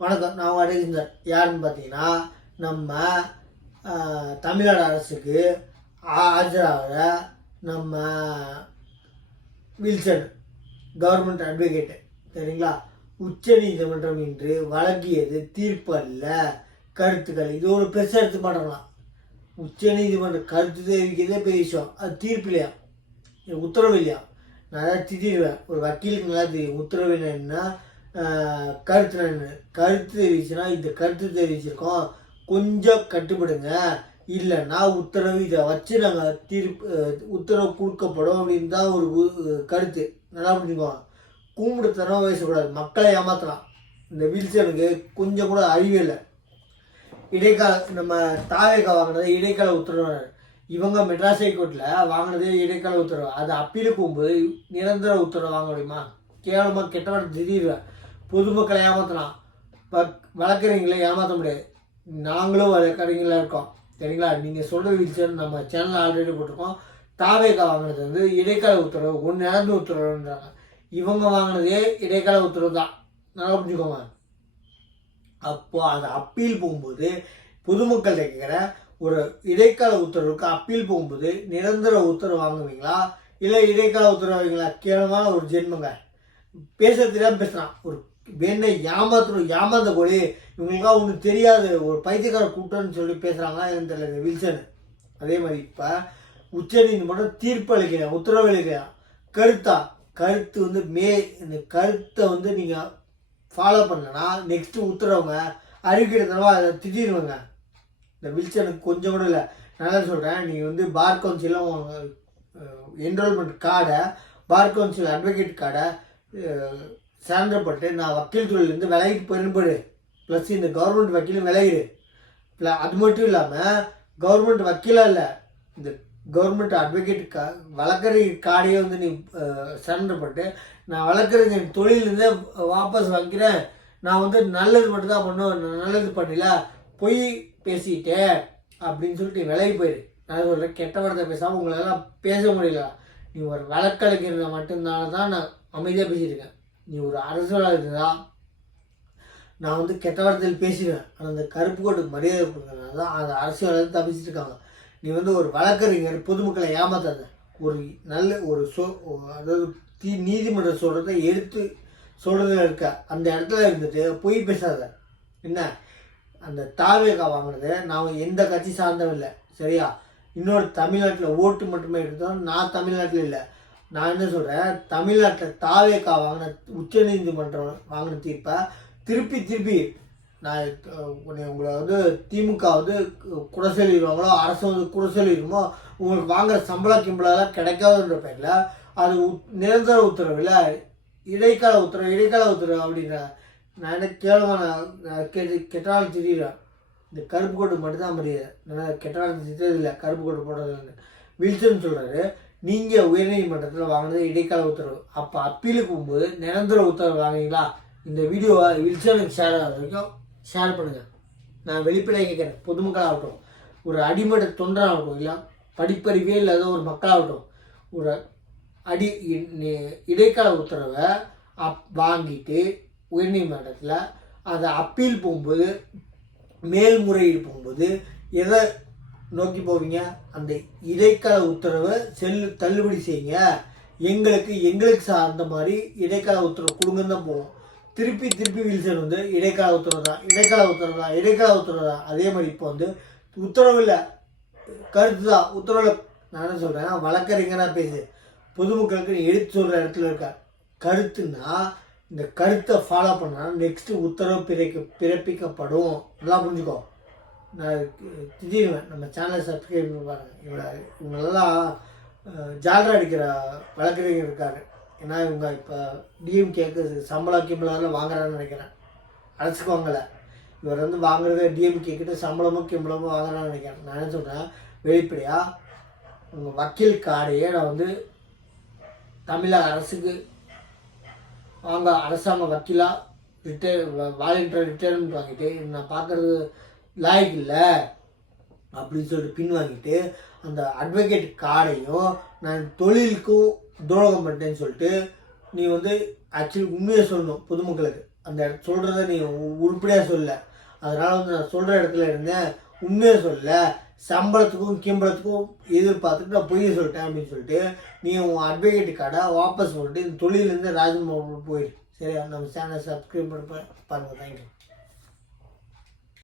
வணக்கம். நான் அழகிந்தர். யாருன்னு பார்த்தீங்கன்னா, நம்ம தமிழ்நாடு அரசுக்கு ஆஜராகிற நம்ம வில்சன் கவர்மெண்ட் அட்வொகேட்டு, சரிங்களா? உச்ச நீதிமன்றம் இன்று வழங்கியது தீர்ப்பு அல்ல, கருத்துக்கள். இது ஒரு பெருசாக எடுத்து மாட்டலாம். உச்ச நீதிமன்றம் கருத்து தெரிவிக்கிறதே பெரிய விஷயம். அது தீர்ப்பு இல்லையா, உத்தரவு இல்லையா? நான் அதை திட்டிடுவேன். ஒரு வக்கீலுக்கு நல்லா தெரியும் உத்தரவு என்னன்னா கருத்து தெரிவிச்சுன்னா இந்த கருத்து தெரிவிச்சிருக்கோம், கொஞ்சம் கட்டுப்படுங்க, இல்லைன்னா உத்தரவு இதை வச்சு நாங்கள் உத்தரவு கொடுக்கப்படும் அப்படின்னு தான் ஒரு கருத்து. நல்லா புரிஞ்சுக்குவோம். கூம்பிடுத்தனம் பேசக்கூடாது, மக்களை ஏமாத்தலாம். இந்த வில்சனுக்கு கொஞ்சம் கூட அறிவே இல்லை. இடைக்கால நம்ம தாவேக்கா வாங்கினது இடைக்கால உத்தரவு. இவங்க மெட்ராஸ் ஹைகோர்ட்டில் வாங்கினது இடைக்கால உத்தரவு. அது அப்பீலுக்கு போகும்போது நிரந்தர உத்தரவு வாங்க முடியுமா? கேவலமாக கெட்டவன் திடீர்வேன். பொதுமக்களை ஏமாற்றலாம், வழக்கறிஞர்களை ஏமாற்ற முடியாது. நாங்களும் வழக்கறிஞர்களாக இருக்கோம், சரிங்களா? நீங்கள் சொல்கிற விஷயம் நம்ம சேனலில் ஆல்ரெடி போட்டிருக்கோம். தாவேக்கா வாங்கினது வந்து இடைக்கால உத்தரவு, ஒன்று நிரந்தர உத்தரவுன்றாங்க. இவங்க வாங்கினதே இடைக்கால உத்தரவு தான், நல்லா புரிஞ்சுக்கோங்க. அப்போ அந்த அப்பீல் போகும்போது பொதுமக்கள் கேட்குற ஒரு இடைக்கால உத்தரவுக்கு அப்பீல் போகும்போது நிரந்தர உத்தரவு வாங்குவீங்களா, இல்லை இடைக்கால உத்தரவு வாங்குவீங்களா? கேவலமான ஒரு ஜென்மங்க. பேச தெரியாமல் பேசுகிறான். ஒரு வேணை ஏமாந்த போய் இவங்களுக்கா ஒன்றும் தெரியாது, ஒரு பைத்தியக்கார கூட்டம்னு சொல்லி பேசுகிறாங்க. எனக்கு தெரியல வில்சன். அதே மாதிரி இப்போ உச்ச நீதிமன்றம் தீர்ப்பு அளிக்கிறேன், உத்தரவு அளிக்கிறேன். கருத்து வந்து இந்த கருத்தை வந்து நீங்கள் ஃபாலோ பண்ணலன்னா நெக்ஸ்ட்டு உத்தரவுங்க அறிவிக்கிறதுனால அதை திட்டிடுவாங்க. இந்த வில்சனுக்கு கொஞ்சம் கூட இல்லை. நான் சொல்கிறேன், நீங்கள் வந்து பார் கவுன்சிலும் என்ரோல்மெண்ட் கார்டை, பார் கவுன்சில் அட்வொகேட் கார்டை சான்றப்பட்டு நான் வக்கீல் தொழிலேருந்து விலகி பெரும்படு, ப்ளஸ் இந்த கவர்மெண்ட் வக்கீலும் விலகிடு. அது மட்டும் இல்லாமல் கவர்மெண்ட் வக்கீலாக இல்லை, இந்த கவர்மெண்ட் அட்வொகேட் வழக்கறிஞர் கார்டையே வந்து நீ சரண்டர் நான் வழக்கறிஞர் தொழிலேருந்தே வாபஸ் வாங்கிக்கிறேன், நான் வந்து நல்லது மட்டும்தான் பண்ணுவேன், நல்லது பண்ணல, பொய் பேசிட்டேன் அப்படின்னு சொல்லிட்டு விலகி போயிடு. நான் சொல்கிறேன், கெட்ட வார்த்தை பேசாமல் உங்களெல்லாம் பேச முடியல. நீ ஒரு வழக்கறிஞர் மட்டும்தான தான் நான் அமைதியாக பேசியிருக்கேன். நீ ஒரு அரசியலாக இருந்தா நான் வந்து கெட்ட வார்த்தையில் பேசிடுவேன். ஆனால் அந்த கருப்பு கோட்டுக்கு மரியாதை கொடுக்கறதுனால தான் அந்த அரசியலாக தப்பிச்சுட்டு இருக்காங்க. நீ வந்து ஒரு வழக்கறிஞர், பொதுமக்களை ஏமாத்தாத. ஒரு நல்ல ஒரு அதாவது நீதிமன்றம் சொல்கிறத எடுத்து சொல்கிறதுல இருக்க அந்த இடத்துல இருந்துட்டு பொய் பேசாத. என்ன, அந்த தாவேக்கா வாங்கினது நான் எந்த கட்சி சார்ந்தவன் இல்லை, சரியா? இன்னொரு தமிழ்நாட்டில் ஓட்டு மட்டுமே எடுத்தோம். நான் தமிழ்நாட்டில் இல்லை. நான் என்ன சொல்கிறேன், தமிழ்நாட்டில் தாவேக்கா வாங்கின உச்ச நீதிமன்றம் வாங்கின தீர்ப்பை திருப்பி நான் உங்களை வந்து திமுக வந்து குறை சொல்லிடுவாங்களோ, அரசு வந்து குறை சொல்லிடுமோ, உங்களுக்கு வாங்குகிற சம்பளம் கிடைக்காதுன்ற பேரில் அது நிரந்தர உத்தரவு இல்லை, இடைக்கால உத்தரவு அப்படின்ற. நான் என்ன கேவலமாக நான் கெட்டாலும் திடீர்றேன். இந்த கருப்பு கோட்டு மட்டும்தான் மரியாதை. நான் கெட்டாலும் திட்டதில்லை, கருப்பு கோட்டு போடுறதுன்னு. வில்சன் சொல்கிறாரு, நீங்கள் உயர்நீதிமன்றத்தில் வாங்கினது இடைக்கால உத்தரவு, அப்போ அப்பீலுக்கு போகும்போது நிரந்தர உத்தரவு வாங்கினீங்களா? இந்த வீடியோவை வில்சனுக்கு ஷேர் ஆகிற வரைக்கும் ஷேர் பண்ணுங்கள். நான் வெளிப்படையாக கேட்குறேன், பொதுமக்களாகட்டும், ஒரு அடிமட்ட தொண்டராகட்டும், இல்லை படிப்பறிவே இல்லாத ஒரு மக்களாகட்டும், ஒரு இடைக்கால உத்தரவை வாங்கிட்டு உயர்நீதிமன்றத்தில் அதை அப்பீல் போகும்போது, மேல்முறையீடு போகும்போது எதை நோக்கி போவீங்க? அந்த இடைக்கால உத்தரவை தள்ளுபடி செய்யுங்க, எங்களுக்கு சார்ந்த மாதிரி இடைக்கால உத்தரவு கொடுங்கன்னு தான் போவோம். திருப்பி வில்சன் வந்து இடைக்கால உத்தரவு தான். அதே மாதிரி இப்போ வந்து உத்தரவு இல்லை, கருத்து தான் உத்தரவு. நான் என்ன சொல்கிறேன், வழக்கறிஞராக பேசு, பொதுமக்களுக்கு எடுத்து சொல்கிற இடத்துல இருக்க. கருத்துன்னா இந்த கருத்தை ஃபாலோ பண்ணால் நெக்ஸ்ட்டு உத்தரவு பிறப்பிக்கப்படும். நல்லா புரிஞ்சுக்கோ. நான் திடீர்னு நம்ம சேனலை சப்ஸ்கிரைப் பண்ணி பாருங்கள். இவங்களெல்லாம் ஜாலரா அடிக்கிற வழக்கறிஞர் இருக்காரு. ஏன்னா இவங்க இப்போ டிஎம்கேக்கு சம்பளம் வாங்குறான்னு நினைக்கிறேன். அரசுக்கு வாங்கலை, இவர் வந்து வாங்குறது டிஎம்கே கிட்ட சம்பளமும் வாங்குறான்னு நினைக்கிறேன். நான் என்ன சொல்கிறேன், வெளிப்படையாக உங்கள் வக்கீல் கார்டையே நான் வந்து தமிழக அரசுக்கு அரசாங்க வக்கீலாக வாலண்டியர் ரிட்டையர்மெண்ட் வாங்கிட்டு நான் பார்க்குறது லாய்க்கு இல்லை அப்படின்னு சொல்லிட்டு பின் வாங்கிட்டு அந்த அட்வொகேட் கார்டையும் நான் தொழிலுக்கும் துரோகம் பண்ணிட்டேன்னு சொல்லிட்டு நீ வந்து ஆக்சுவலி உண்மையை சொல்லணும் பொதுமக்களுக்கு. அந்த சொல்கிறத நீ உருப்படியாக சொல்ல. அதனால் வந்து நான் சொல்கிற இடத்துல இருந்தேன், உண்மையை சொல்ல, சம்பளத்துக்கும் கிம்பளத்துக்கும் எதிர்பார்த்துட்டு நான் பொய்யை சொல்லிட்டேன் அப்படின்னு சொல்லிட்டு நீ உன் அட்வொகேட் கார்டை வாபஸ் சொல்லிட்டு இந்த தொழிலேருந்து ராஜ்மோகன் போயிரு. சரியா? நம்ம சேனலை சப்ஸ்கிரைப் பண்ணி பாருங்கள். தேங்க்யூ.